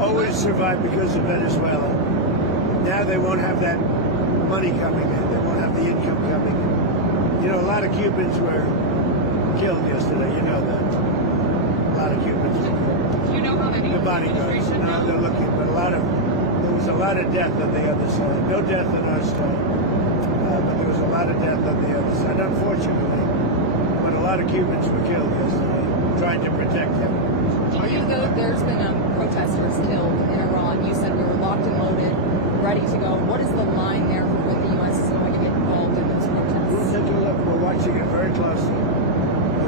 always survived because of Venezuela. Now they won't have that money coming in. They won't have the income coming in. You know, a lot of Cubans were killed yesterday. You know that. A lot of Cubans were killed. Do you know how many? The bodyguards. No, they're looking, but there was a lot of death on the other side. No death on our side, but there was a lot of death on the other side, unfortunately. But a lot of Cubans were killed yesterday, trying to protect them. Even though there's been protesters killed in Iran, you said we were locked and loaded, ready to go. What is the line there for when the U.S. is going to get involved in these protests? We'll take a look. We're watching it very closely.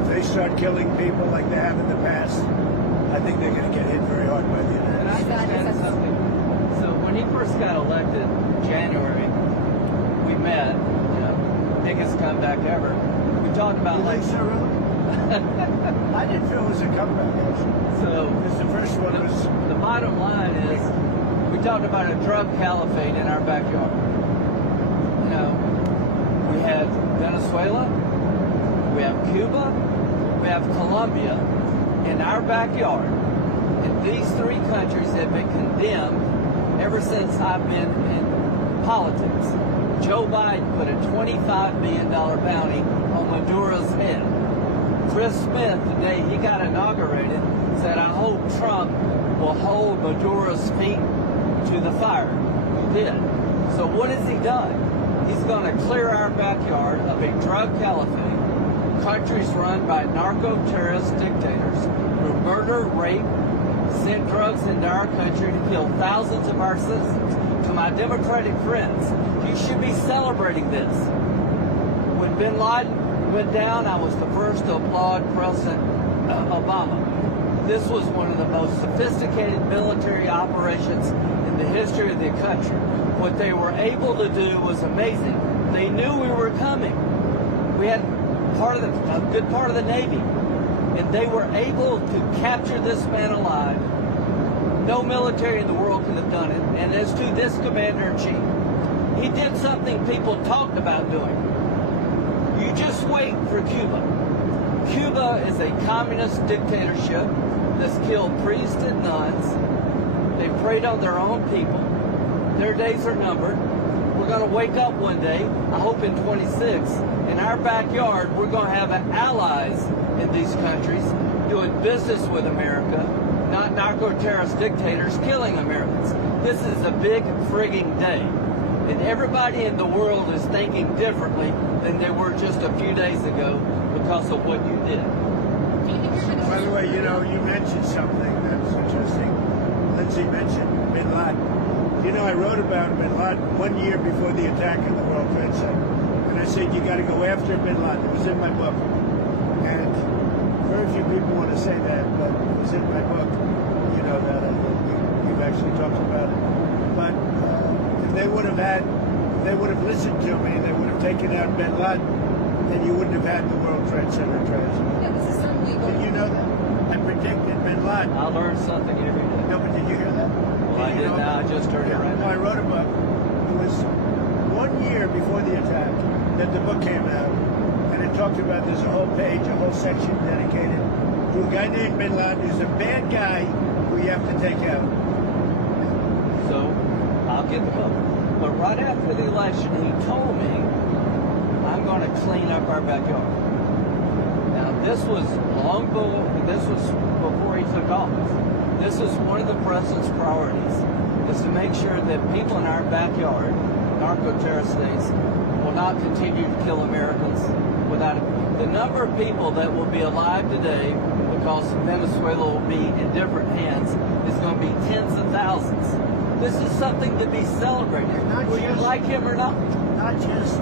If they start killing people like they have in the past, I think they're going to get hit very hard by the United States. Can I just add something? So when he first got elected in January, we met, biggest comeback ever. We talked about You think so, really? I didn't feel it was a comeback, actually. So Because the first one was... the bottom line is we talked about a drug caliphate in our backyard. We have Venezuela, we have Cuba, we have Colombia in our backyard. And these three countries have been condemned ever since I've been in politics. Joe Biden put a $25 million bounty on Maduro's head. Chris Smith, the day he got inaugurated, said, I hope Trump will hold Maduro's feet to the fire. He did. So what has he done? He's going to clear our backyard of a drug caliphate, countries run by narco-terrorist dictators who murder, rape, send drugs into our country to kill thousands of our citizens. To my Democratic friends, you should be celebrating this. When bin Laden went down, I was the first to applaud President Obama. This was one of the most sophisticated military operations in the history of the country. What they were able to do was amazing. They knew we were coming. We had a good part of the Navy, and they were able to capture this man alive. No military in the world could have done it. And as to this commander-in-chief, he did something people talked about doing. You just wait for Cuba. Cuba is a communist dictatorship that's killed priests and nuns. They preyed on their own people. Their days are numbered. We're going to wake up one day, I hope in 26, in our backyard, we're going to have allies in these countries doing business with America, not narco-terrorist dictators killing Americans. This is a big frigging day. And everybody in the world is thinking differently than they were just a few days ago because of what you did. By the way, you mentioned something that's interesting. Lindsay mentioned bin Laden. I wrote about bin Laden 1 year before the attack on the World Trade Center. And I said, you got to go after bin Laden. It was in my book. And very few people want to say that, but it was in my book. You know that. We've actually talked about it. But if they would have listened to me, they would have taken out bin Laden, then you wouldn't have had the World Trade Center tragedy. Yeah, this is certainly going. Did you know that? I predicted bin Laden. I learned something every day. No, but did you hear that? Well, I did now. I just heard it right now. I wrote a book. It was 1 year before the attack that the book came out, and it talked about, there's a whole page, a whole section dedicated to a guy named bin Laden who's a bad guy who you have to take out. So, I'll get the book. But right after the election, he told me, I'm going to clean up our backyard. Now, this was before he took office. This is one of the president's priorities, is to make sure that people in our backyard, narco-terrorist states, will not continue to kill Americans without it. The number of people that will be alive today because Venezuela will be in different hands is going to be tens of thousands. This is something to be celebrated, whether you like him or not. Not just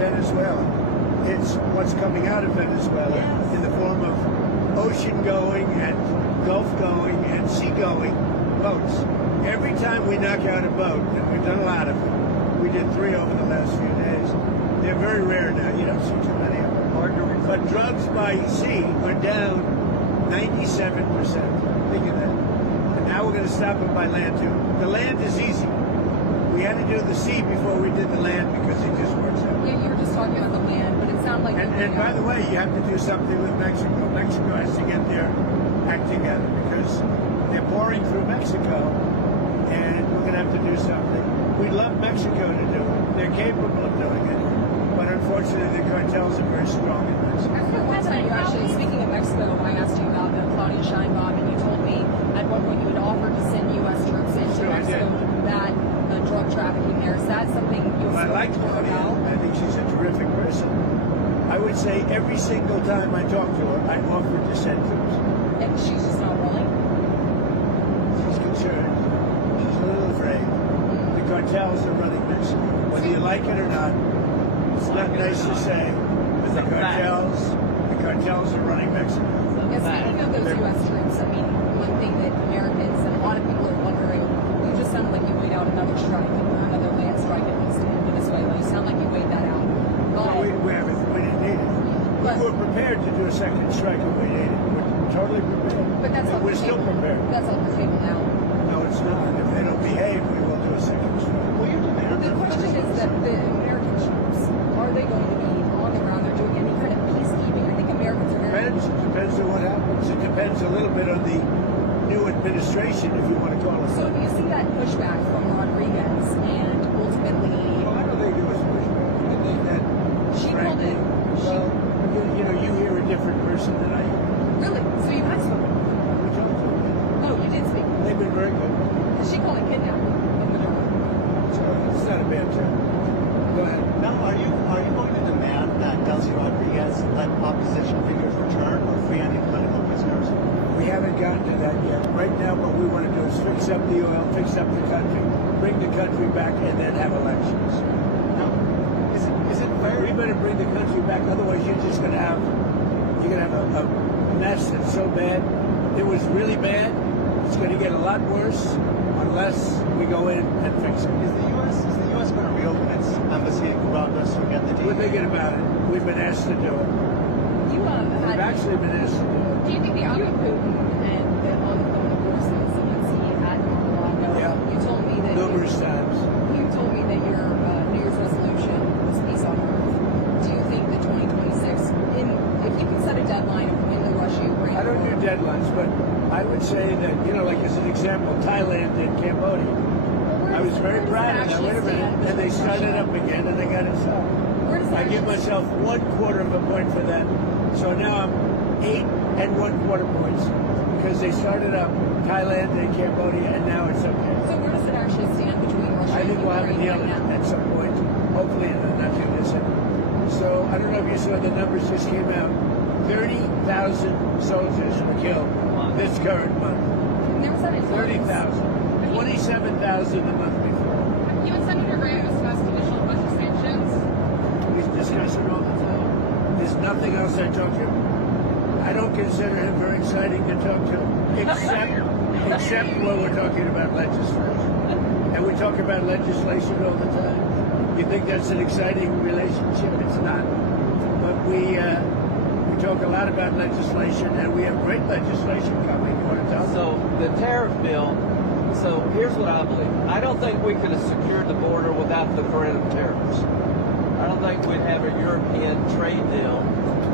Venezuela. It's what's coming out of Venezuela in the form of ocean-going and Gulf-going and sea-going boats. Every time we knock out a boat, and we've done a lot of them, we did 3 over the last few days, they're very rare now. You don't see too many of them. But drugs by sea were down 97%. Think of that. And now we're going to stop it by land, too. The land is easy. We had to do the sea before we did the land because it just works out. Yeah, you were just talking about the land, but it sounded like... And by the way, you have to do something with Mexico. Mexico has to get their act together because they're pouring through Mexico do something. We'd love Mexico to do it. They're capable of doing it. But unfortunately, the cartels are very strong in Mexico. One time, you actually, speaking of Mexico, I asked you about the Claudia Sheinbaum, and you told me at one point you had offered to send U.S. troops into Sure, I Mexico did. to combat drug trafficking there. Is that something you Well, I like Claudia. about? I think she's a terrific person. I would say every single time I talk to her, I offer to send troops. And she's just not willing? She's concerned. She's a little afraid. The cartels are running Mexico. Whether you like it or not, it's not nice to say, but the cartels are running Mexico. Yes, speaking of those U.S. troops, I mean, one thing that Americans and a lot of people are wondering, you just sounded like you weighed out another strike, another land strike at least in Venezuela. You sound like you weighed that out. Well, we didn't need it. But- We were prepared to do a second strike if we needed it. We're totally prepared. But that's off We're the still table. prepared. That's off the table now. No, it's not. If they don't behave, we will do a second strike. Well, you demand The question is that the American troops, are they going to be on the ground? They're doing any kind of peacekeeping? I think Americans are very... Depends on what happens. It depends a little bit on the new administration, if you want to call it So that. do you see that pushback from Rodriguez and ultimately... Well, I don't think there was pushback. I think that, She called frankly, it... well, you hear a different person than I hear. Really? So you have spoken? We talked to them. Oh, you did speak. They've been very good. She called it kidnapping of Maduro. So it's not a bad term. Go ahead. Now, are you going to demand that Delcy Rodriguez let opposition figures return or free any political prisoners? We haven't gotten to that yet. Right now, what we want to do is fix up the oil, fix up the country, bring the country back, and then have elections. Now, is it fair? We better bring the country back, otherwise you're gonna have a mess that's so bad. It was really bad. It's going to get a lot worse unless we go in and fix it. Is the U.S. going to reopen its embassy in Cuba to get the We're thinking about it. We've been asked to do it. You We've actually been asked to do it. Do you think the Putin and the on the phone forces that he had in Morocco? Yeah. You told me that Numerous times. You told me that your New Year's resolution was peace on earth. Do you think that 2026, if you can set a deadline of when the Russia-Ukraine... I don't do deadlines, but I would say that, like as an example, Thailand and Cambodia. I was very proud of that. Wait a minute. And they started up again and they got it solved. Where does that I give myself 1/4 of a point for that. So now I'm 8 1/4 points because they started up Thailand and Cambodia and now it's okay. So where does it actually stand between Russia I and think we'll have a Ukraine deal right now? at some point, hopefully in the not too distant. So I don't know if you saw the numbers just came out. 30,000 soldiers were killed this current month. There was that in 30,000. 27,000 the month before. You and Senator Gray discussed additional budget sanctions. We discuss it all the time. There's nothing else I talk to him. I don't consider him very exciting to talk to, except when we're talking about legislation. And we talk about legislation all the time. You think that's an exciting relationship? It's not. But we talk a lot about legislation, and we have great legislation coming. You want to tell them? So the tariff bill, so here's what I believe. I don't think we could have secured the border without the threat of tariffs. I don't think we'd have a European trade deal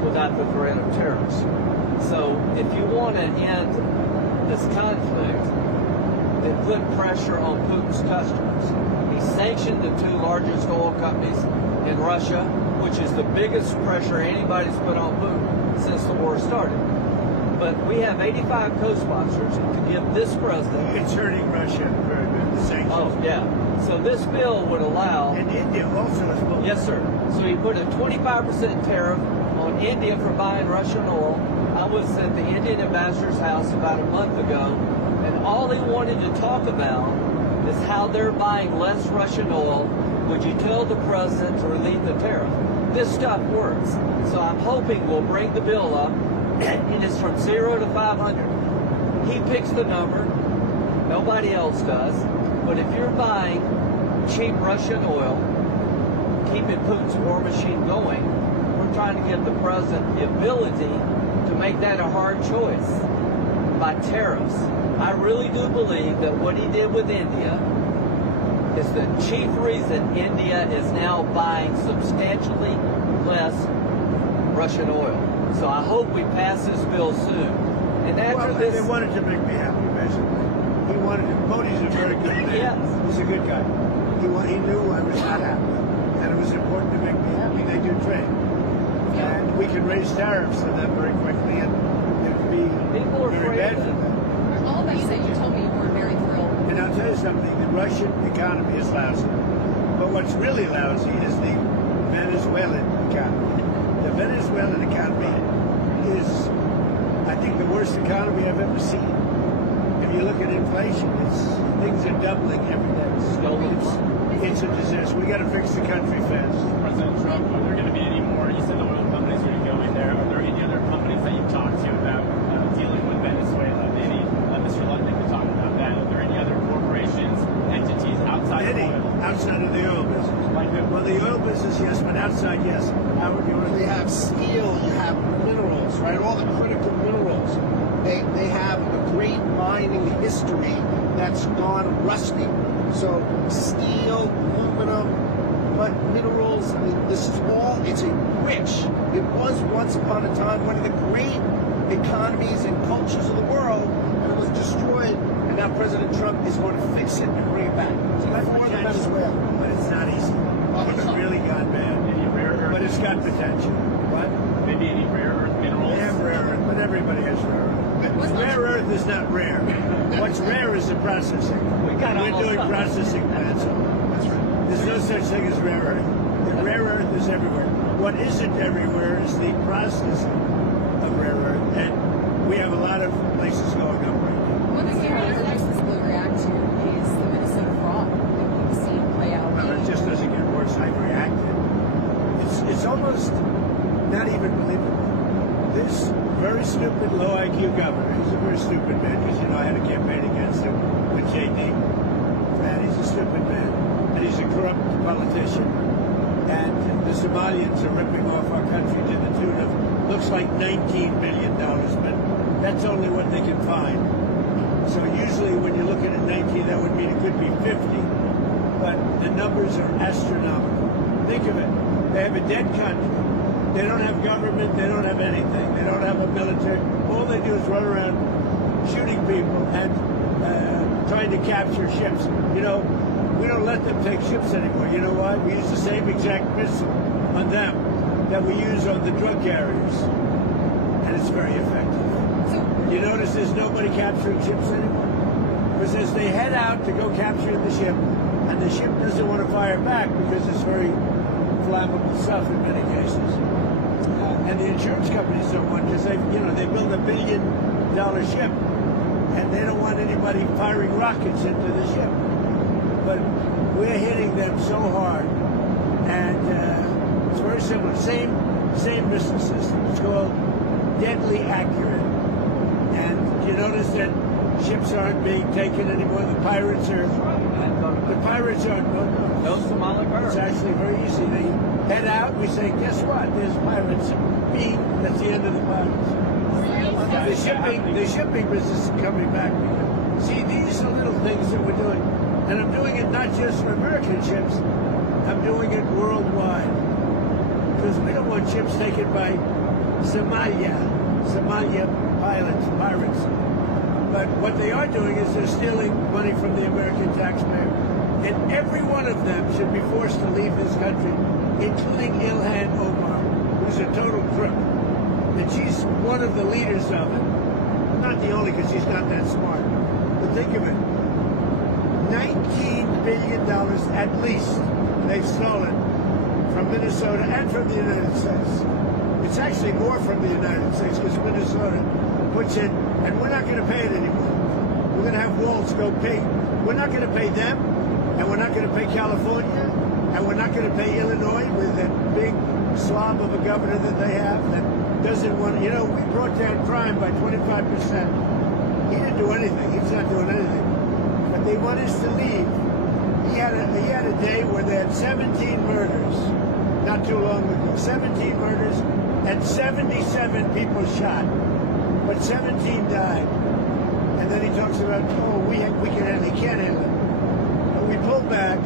without the threat of tariffs. So if you want to end this conflict, then put pressure on Putin's customers. He sanctioned the 2 largest oil companies in Russia, which is the biggest pressure anybody's put on Putin since the war started. But we have 85 co-sponsors to give this president... It's hurting Russia very good, the sanctions. Oh, yeah. So this bill would allow... And India also is both. Yes, sir. So he put a 25% tariff on India for buying Russian oil. I was at the Indian ambassador's house about a month ago, and all he wanted to talk about is how they're buying less Russian oil. Would you tell the president to relieve the tariff? This stuff works. So I'm hoping we'll bring the bill up, and it's from 0 to 500. He picks the number. Nobody else does. But if you're buying cheap Russian oil, keeping Putin's war machine going, we're trying to give the president the ability to make that a hard choice by tariffs. I really do believe that what he did with India is the chief reason India is now buying substantially less Russian oil. So I hope we pass this bill soon. And after Well, this... they wanted to make me happy, basically. He wanted to. Modi's a very good man. Yes. He's a good guy. He knew I was not happy, and it was important to make me happy. They do trade, and we can raise tariffs on them very quickly, and it would be People are very afraid bad of for it. them. All that said, you told me you were very thrilled. And I'll tell you something, the Russian economy is lousy. But what's really lousy is the Venezuelan economy. The Venezuelan economy is, I think, the worst economy I've ever seen. If you look at inflation, things are doubling every day. It's a disaster. We got to fix the country fast. President Trump, are there going to be any more? You said the oil companies are going to go in there. Are there any other companies that you've talked to about dealing with Venezuela? Any, Mr. Lundin could talk about that. Are there any other corporations, entities outside of oil? Outside of the oil business. Like who? Well, the oil business, yes, but outside, yes. Howard, you want to You have steel, you have minerals, right? All the critical minerals. They have a great mining history that's gone rusty. So steel, aluminum, but minerals, I mean, this is all, it's a rich. It was once upon a time one of the great economies and cultures of the world, and it was destroyed. And now President Trump is going to fix it and bring it back. For Venezuela. But it's not easy. It's really gone bad. Any rare earth? But it's got potential. What? Maybe any rare earth minerals? They have rare earth, but everybody has rare earth. Rare earth is not rare. What's rare is the processing. We're doing processing plants. That's right. There's no such thing as rare earth. The rare earth is everywhere. What isn't everywhere is the processing of rare earth, and we have a lot of places going up right now. One thing that makes this blue react to is the Minnesota fraud that we've seen play out. Well, it just doesn't get worse. I've reacted. It's almost not even believable. This very stupid, low IQ governor, he's a very stupid man, because, you know, I had a campaign against him with JD. And he's a stupid man. And he's a corrupt politician. And the Somalians are ripping off our country to the tune of, looks like $19 billion, but that's only what they can find. So usually when you're looking at 19, that would mean it could be 50. But the numbers are astronomical. Think of it. They have a dead country. They don't have government. They don't have anything. They don't have a military. All they do is run around shooting people and trying to capture ships. You know, we don't let them take ships anymore. You know why? We use the same exact missile on them that we use on the drug carriers. And it's very effective. You notice there's nobody capturing ships anymore? Because as they head out to go capture the ship, and the ship doesn't want to fire back because it's very flammable stuff in many cases. And the insurance companies don't want, because they build $1 billion ship, and they don't want anybody firing rockets into the ship. But we're hitting them so hard, and it's very similar. Same missile system. It's called deadly accurate. And you notice that ships aren't being taken anymore. The pirates aren't. No Somali birds. It's actually very easy. They head out. We say, guess what? There's pirates. Beam. That's the end of the pirates. The shipping business is coming back. See, these are little things that we're doing, and I'm doing it not just for American ships. I'm doing it worldwide, because we don't want ships taken by Somalia pirates. But what they are doing is they're stealing money from the American taxpayer. And every one of them should be forced to leave this country, including Ilhan Omar, who's a total crook. And she's one of the leaders of it. Not the only, because she's not that smart. But think of it. $19 billion at least they've stolen from Minnesota and from the United States. It's actually more from the United States, because Minnesota puts in, and we're not going to pay it anymore. We're going to have walls go pay. We're not going to pay them, and we're not going to pay California, and we're not going to pay Illinois with that big slob of a governor that they have that doesn't want, we brought down crime by 25%. He didn't do anything. He's not doing anything. But they want us to leave. He had a day where they had 17 murders, not too long ago. 17 murders and 77 people shot. But 17 died. And then he talks about, we can handle it. He can't handle it. But we pull back,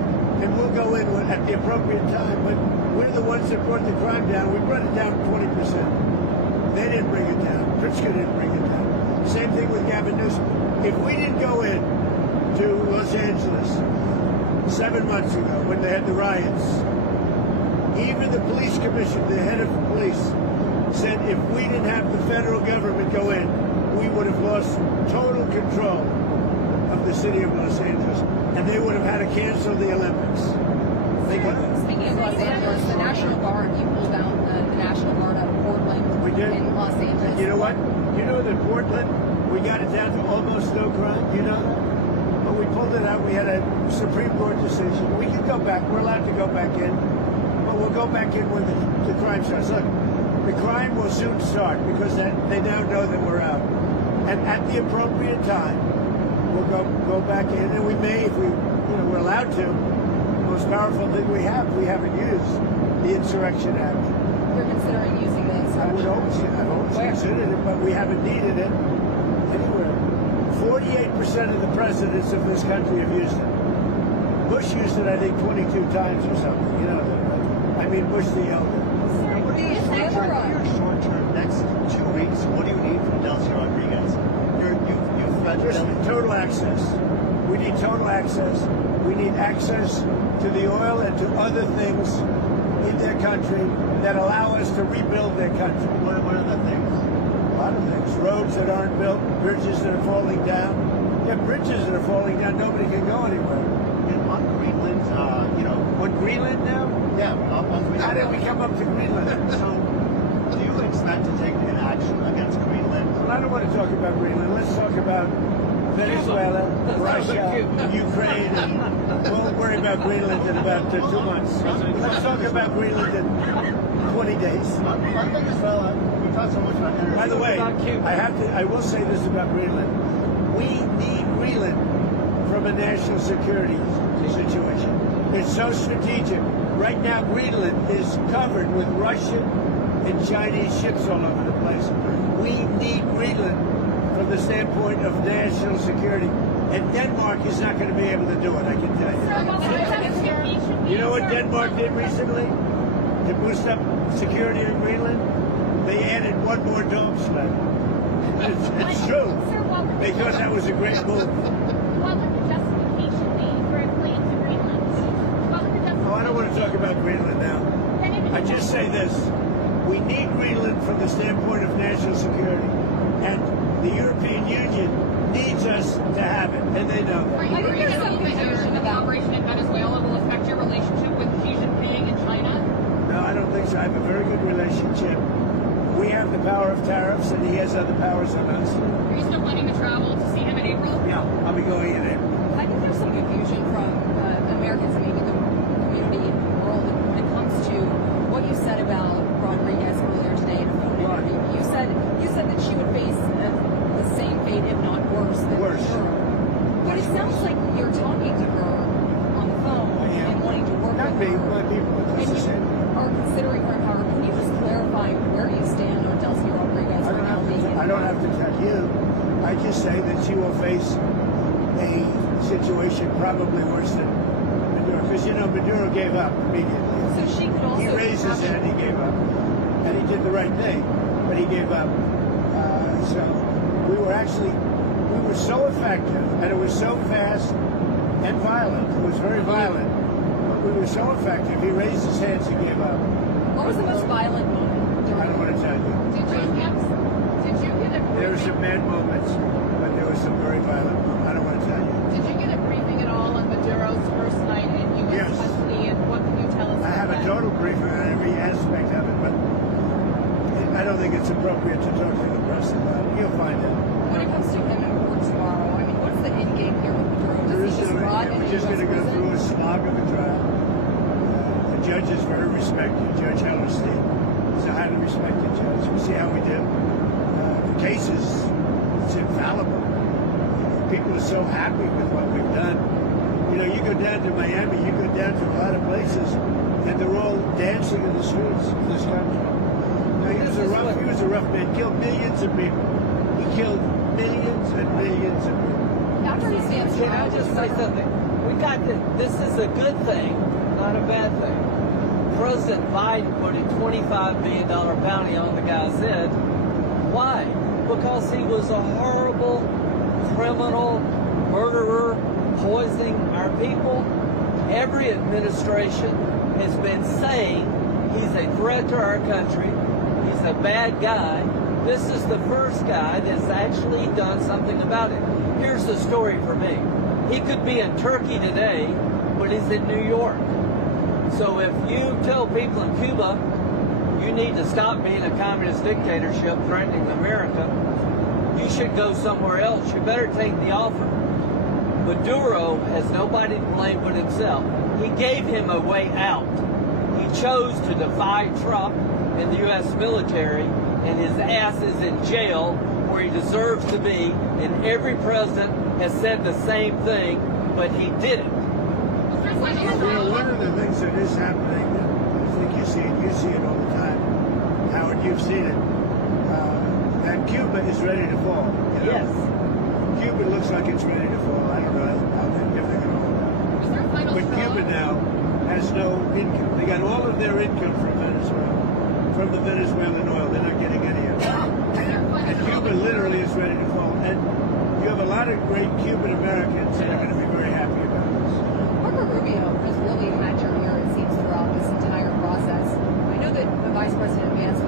and we'll go in at the appropriate time. But we're the ones that brought the crime down. We brought it down 20%. They didn't bring it down. Pritzker didn't bring it down. Same thing with Gavin Newsom. If we didn't go in to Los Angeles 7 months ago when they had the riots. Even the police commission, the head of police, said if we didn't have the federal government go in, we would have lost total control of the city of Los Angeles, and they would have had to cancel the Olympics. Think of that. Speaking of Los Angeles, the National Guard, you pulled out the National Guard out of Portland We did. in Los Angeles. You know what? You know that Portland, we got it down to almost no crime, you know? But we pulled it out. We had a Supreme Court decision. We can go back. We're allowed to go back in. But we'll go back in when the crime starts. Look, the crime will soon start because they now know that we're out. And at the appropriate time, we'll go back in. And we may, if we're allowed to. The most powerful thing we haven't used, the Insurrection Act. You're considering using the I've insurrection. always Where? considered it, but we haven't needed it anywhere. 48% of the presidents of this country have used it. Bush used it, I think, 22 times or something. You know, I mean, Bush the elder. What do you short term, next 2 weeks, what do you need from Delcy Rodriguez? You've threatened Just them. total access. We need total access. We need access to the oil and to other things in their country that allow us to rebuild their country. What are the things? A lot of things. Roads that aren't built, bridges that are falling down. Yeah, bridges that are falling down, nobody can go anywhere. And on Greenland, On Greenland now? yeah, on Greenland. How did we come up to Greenland? So, do you expect to take an action against Greenland? Well, I don't want to talk about Greenland. Let's talk about Venezuela, Russia, Ukraine, and we'll worry about Greenland in about 2 months. Let's talk about Greenland in 20 days. On Venezuela, we talked so much about energy. By the way, About Cuba. I will say this about Greenland. We need Greenland from a national security situation. It's so strategic. Right now, Greenland is covered with Russian and Chinese ships all over the place. We need Greenland from the standpoint of national security. And Denmark is not going to be able to do it, I can tell you. You know what Denmark did recently to boost up security in Greenland? They added one more dog sled. It's true. They thought that was a great move. What would the justification be for a fleet to Greenland? What would the justification Oh, I don't want to talk about Greenland now. I just say this. We need Greenland from the standpoint of national security. And the European Union needs us to have it. And they know Are that. you I think worried there's that some the confusion about- operation in Venezuela will affect your relationship with Xi Jinping in China? No, I don't think so. I have a very good relationship. We have the power of tariffs, and he has other powers on us. Are you still planning to travel to see him in April? Yeah, I'll be going in April. I think there's some confusion from Americans and maybe the community and the world when it comes to what you said about Rodriguez earlier today in a phone interview. You said that she would face the same fate, if not worse, than Worse. Petro. But it sounds like you're talking to her on the phone I am. and wanting to work Not with me, her. my people. And It's the you same. are considering her power. Can you just clarify where you stand on Delcy Rodriguez? I don't have to tell you. I just say that she will face a situation probably worse than Maduro. Because, Maduro gave up immediately. So she could also He raised his hand, he gave up. And he did the right thing, but he gave up. So we were so effective, and it was so fast and violent. It was very violent. But we were so effective, he raised his hands and gave up. What was the most violent moment I don't want to tell you. Did you get a There were some bad moments, but there was some very violent moments. I don't want to tell you. Did you get a briefing at all on Maduro's first night in U.S. Yes. custody, and what can you tell us? I have a total briefing on every aspect of it, but I don't think it's appropriate to talk to the press about it. You'll find out. When it comes to him in court tomorrow, I mean, what's the end game here with Maduro? There Does is he just no rot idea. in We're a just going to go US through a prison? slog of a trial. The judge is very respected. Judge Hellerstein is a highly respected judge. We'll see how we do. The case it's infallible. People are so happy with what we've done. You go down to Miami, you go down to a lot of places, and they're all dancing in the streets of this country. Now, he was a rough man. Killed millions of people. He killed millions and millions of people. After he stands Can I trial, just does say he- something? This is a good thing, not a bad thing. President Biden put a $25 million bounty on the guy's head. Why? Because he was a horrible criminal, murderer, poisoning our people. Every administration has been saying he's a threat to our country. He's a bad guy. This is the first guy that's actually done something about it. Here's the story for me. He could be in Turkey today, but he's in New York. So if you tell people in Cuba, you need to stop being a communist dictatorship threatening America, you should go somewhere else. You better take the offer. Maduro has nobody to blame but himself. He gave him a way out. He chose to defy Trump and the U.S. military, and his ass is in jail where he deserves to be, and every president has said the same thing, but he didn't. One of the things that is happening, I think you see it all the time. Howard, you've seen it. That Cuba is ready to fall. You know? Yes. Cuba looks like it's ready to fall. I don't know how if they're going to hold out. Is there a final But straw? Cuba now has no income. They got all of their income from Venezuela, from the Venezuelan oil. They're not getting any of it. Is there a final And straw? Cuba literally is ready to fall. And you have a lot of great Cuban Americans that are going to be very happy about this. Marco Rubio has really had your ear, it seems, throughout this entire process. I know that the Vice President Vance